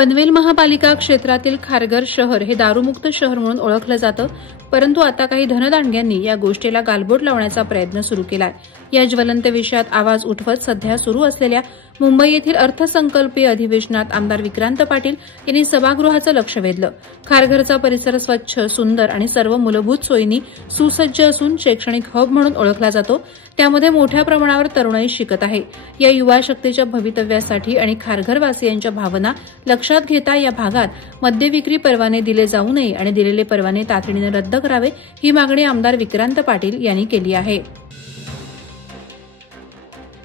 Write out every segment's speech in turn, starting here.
पनवेल महापालिका क्षेत्रातील खारघर शहर हे दारूमुक्त शहर म्हणून ओळखलं जातं, परंतु आता काही धनदांडग्यांनी या गोष्टीला गालबोट लावण्याचा प्रयत्न सुरू केलाय। या ज्वलंत विषयात आवाज उठवत सध्या सुरू असलेल्या मुंबई येथील अर्थसंकल्पीय अधिवेशनात आमदार विक्रांत पाटील यांनी सभागृहाचं लक्ष वेधलं। खारघरचा परिसर स्वच्छ, सुंदर आणि सर्व मूलभूत सोयींनी सुसज्ज असून शैक्षणिक हब म्हणून ओळखला जातो। त्यामध्ये मोठ्या प्रमाणावर तरुणाई शिकत आहे। या युवा शक्तीच्या भवितव्यासाठी आणि खारघरवासियांच्या भावना लक्षात घेता या भागात मद्य विक्री परवाने दिले जाऊ नये आणि दिलेले परवाने तातडीने रद्द करावे, ही मागणी आमदार विक्रांत पाटील यांनी केली आहे।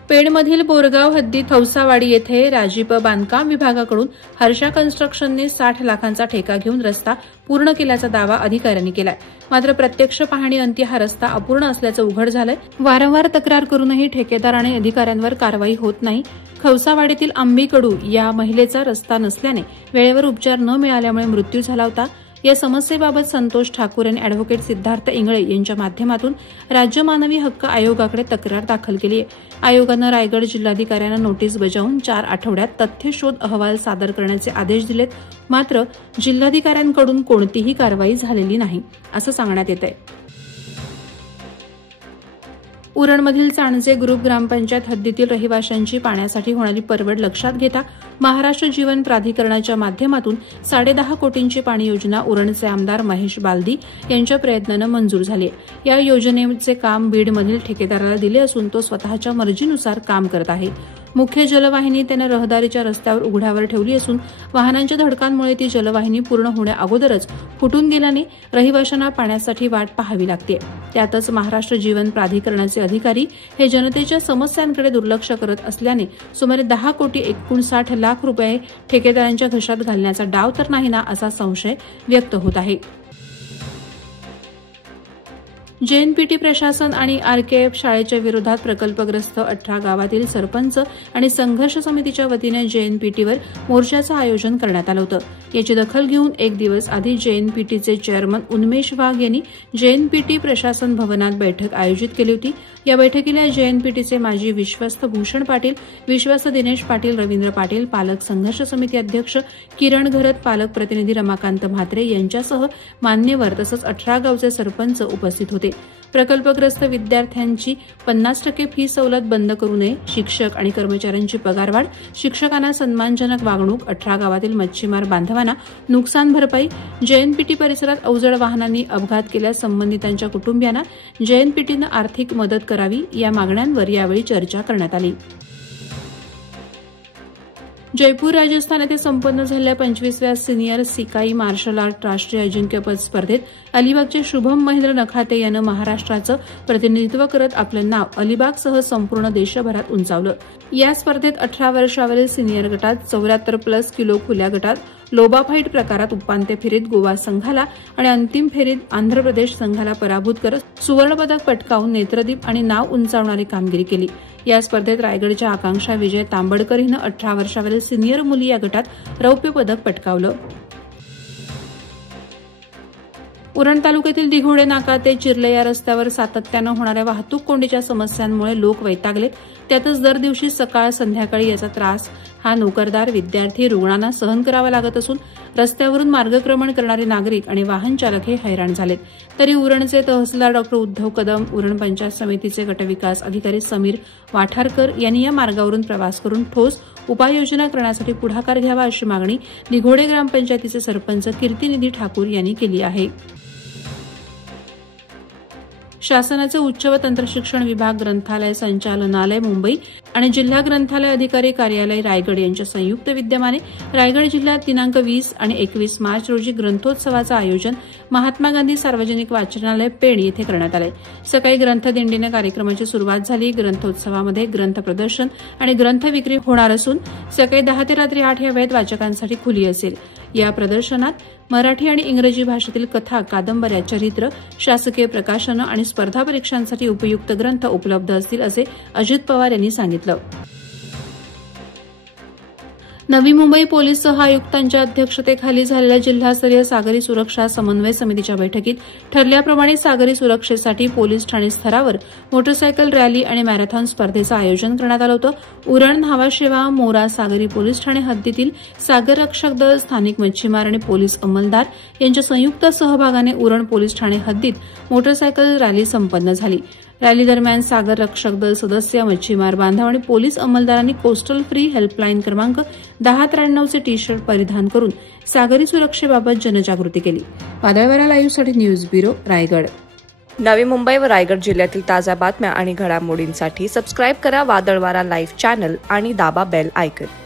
पेणमधील बोरगाव हद्दीत थौसावाडी येथे राजीप बांधकाम विभागाकडून हर्षा कन्स्ट्रक्शनने 60 लाखांचा ठेका घेऊन रस्ता पूर्ण केल्याचा दावा अधिकाऱ्यांनी केलाय। मात्र प्रत्यक्ष पाहणीअंती हा रस्ता अपूर्ण असल्याचं उघड झालंय। वारंवार तक्रार करूनही ठेकेदार आणि अधिकाऱ्यांवर कारवाई होत नाही। खवसावाडीतील आंबीकडू या महिलेचा रस्ता नसल्याने वेळेवर उपचार न मिळाल्यामुळे मृत्यू झाला होता। या समस्येबाबत संतोष ठाकूर यांनी अॅडव्होकेट सिद्धार्थ इंगळे यांच्या माध्यमातून राज्य मानवी हक्क आयोगाकडे तक्रार दाखल केली आहे। आयोगानं रायगड जिल्हाधिकाऱ्यांना नोटीस बजावून 4 आठवड्यात तथ्यशोध अहवाल सादर करण्याचे आदेश दिलेत, मात्र जिल्हाधिकाऱ्यांकडून कोणतीही कारवाई झालेली नाही असं सांगण्यात येत आहे। उरणमधील चाणजे ग्रुप ग्रामपंचायत हद्दीतील रहिवाशांची पाण्यासाठी होणारी परवड लक्षात घेता महाराष्ट्र जीवन प्राधिकरणाच्या माध्यमातून 10.5 कोटींची पाणी योजना उरणचे आमदार महेश बालदी यांच्या प्रयत्नानं मंजूर झाली आहे। या योजनेचे काम बीडमधील ठेकेदाराला दिले असून तो स्वतःच्या मर्जीनुसार काम करत आहे। मुख्य जलवाहिनी त्याने रहदारीच्या रस्त्यावर उघड्यावर ठेवली असून वाहनांच्या धडकांमुळे ती जलवाहिनी पूर्ण होण्या अगोदरच फुटून गेल्याने रहिवाशांना पाण्यासाठी वाट पाहावी लागते। त्यातच महाराष्ट्र जीवन प्राधिकरणाचे अधिकारी हे जनतेच्या समस्यांकडे दुर्लक्ष करत असल्याने सुमारे 10 कोटी 59 लाख रुपये ठेकेदारांच्या घशात घालण्याचा डाव तर नाही ना, असा संशय व्यक्त होत आहे। जेएनपीटी प्रशासन आणि आरकेएफ शाळेच्या विरोधात प्रकल्पग्रस्त 18 गावातील सरपंच आणि संघर्ष समितीच्या वतीने जेएनपीटीवर मोर्चाचं आयोजन करण्यात आलं होतं। याची दखल घेऊन एक दिवस आधी जेएनपीटीचे चेअरमन उन्मेष वाघ यांनी जेएनपीटी प्रशासन भवनात बैठक आयोजित केली होती। या बैठकीला जेएनपीटीचे माजी विश्वस्त भूषण पाटील, विश्वस्त दिनेश पाटील, रवींद्र पाटील, पालक संघर्ष समिती अध्यक्ष किरण घरत, पालक प्रतिनिधी रमाकांत म्हात्रे यांच्यासह मान्यवर तसंच 18 गावचे सरपंच उपस्थित होते। प्रकल्पग्रस्त विद्यार्थ्यांची 50% फी सवलत बंद करू नये, शिक्षक आणि कर्मचाऱ्यांची पगारवाढ, शिक्षकांना सन्मानजनक वागणूक, 18 गावातील मच्छीमार बांधवांना नुकसान भरपाई, जेएनपीटी परिसरात अवजड वाहनांनी अपघात केल्यास संबंधितांच्या कुटुंबियांना जेएनपीटीनं आर्थिक मदत करावी, या मागण्यांवर यावेळी चर्चा करण्यात आली। जयपूर राजस्थान येथे संपन्न झालेल्या 25व्या सिनियर सिकाई मार्शल आर्ट राष्ट्रीय अजिंक्यपद स्पर्धेत अलिबागचे शुभम महेंद्र नखाते यानं महाराष्ट्राचं प्रतिनिधित्व करत आपलं नाव अलिबागसह संपूर्ण देशभरात उंचावलं। या स्पर्धेत 18 वर्षावरील सिनियर गटात 74+ किलो खुल्या गटात लोबा फाईट प्रकारात उपांत्य फेरीत गोवा संघाला आणि अंतिम फेरीत आंध्र प्रदेश संघाला पराभूत करत सुवर्णपदक पटकावून नेत्रदीप आणि नाव उंचावणारी कामगिरी केली। या स्पर्धेत रायगडच्या आकांक्षा विजय तांबडकर हिनं 18 वर्षावरील सिनियर मुली या गटात रौप्य पदक पटकावलं। उरण तालुक्यातील दिघोडे नाका ते चिर्ले या रस्त्यावर सातत्यानं होणाऱ्या वाहतूक कोंडीच्या समस्यांमुळे लोक वैतागलेत। त्यातच दर दिवशी सकाळ संध्याकाळी याचा त्रास हा नोकरदार, विद्यार्थी, रुग्णांना सहन करावा लागत असून रस्त्यावरून मार्गक्रमण करणारे नागरिक आणि वाहन चालक हे हैराण झालेत। तरी उरणचे तहसीलदार डॉ. उद्धव कदम, उरण पंचायत समितीचे गटविकास अधिकारी समीर वाठारकर यांनी या मार्गावरून प्रवास करून ठोस उपाययोजना करण्यासाठी पुढाकार घ्यावा, अशी मागणी दिघोडे ग्रामपंचायतीचे सरपंच कीर्तिनिधी ठाकूर यांनी केली आहे। शासनाचे उच्च व तंत्रशिक्षण विभाग, ग्रंथालय संचालनालय मुंबई आणि जिल्हा ग्रंथालय अधिकारी कार्यालय रायगड यांच्या संयुक्त विद्यमाने रायगड जिल्ह्यात दिनांक 20 आणि 21 मार्च रोजी ग्रंथोत्सवाचं आयोजन महात्मा गांधी सार्वजनिक वाचनालय पेण येथे करण्यात आले। सकाळी ग्रंथदिंडीने कार्यक्रमाची सुरुवात झाली। ग्रंथोत्सवामध्ये ग्रंथ प्रदर्शन आणि ग्रंथ विक्री होणार असून सकाळी 10 ते रात्री 8 या वेळेत वाचकांसाठी खुली असेल। या प्रदर्शनात मराठी आणि इंग्रजी भाषेतील कथा, कादंबऱ्या, चरित्र, शासकीय प्रकाशनं आणि स्पर्धा परीक्षांसाठी उपयुक्त ग्रंथ उपलब्ध असतील, असे अजित पवार यांनी सांगितलं। नवी मुंबई पोलीस सहआयुक्तांच्या अध्यक्षतेखाली झालेल्या जिल्हास्तरीय सागरी सुरक्षा समन्वय समितीच्या बैठकीत ठरल्याप्रमाणे सागरी सुरक्षेसाठी पोलीस ठाणे स्तरावर मोटरसायकल रॅली आणि मॅरेथॉन स्पर्धेचं आयोजन करण्यात आलं होतं. उरण, न्हावाशेवा, मोरा सागरी पोलीस ठाणे हद्दीतील सागर रक्षक दल, स्थानिक मच्छीमार आणि पोलीस अंमलदार यांच्या संयुक्त सहभागाने उरण पोलीस ठाणे हद्दीत मोटरसायकल रॅली संपन्न झाली. रॅली दरम्यान सागर रक्षक दल सदस्य, मच्छीमार बांधव आणि पोलीस अंमलदारांनी कोस्टल फ्री हेल्पलाईन क्रमांक 1093 चे टी शर्ट परिधान करून सागरी सुरक्षेबाबत जनजागृती केली. वादळवारा लाईव्हसाठी न्यूज ब्युरो, रायगड. नवी मुंबई व रायगड जिल्ह्यातील ताज्या बातम्या आणि घडामोडींसाठी सबस्क्राईब करा वादळवारा लाईव्ह चॅनल आणि दाबा बेल आयकॉन.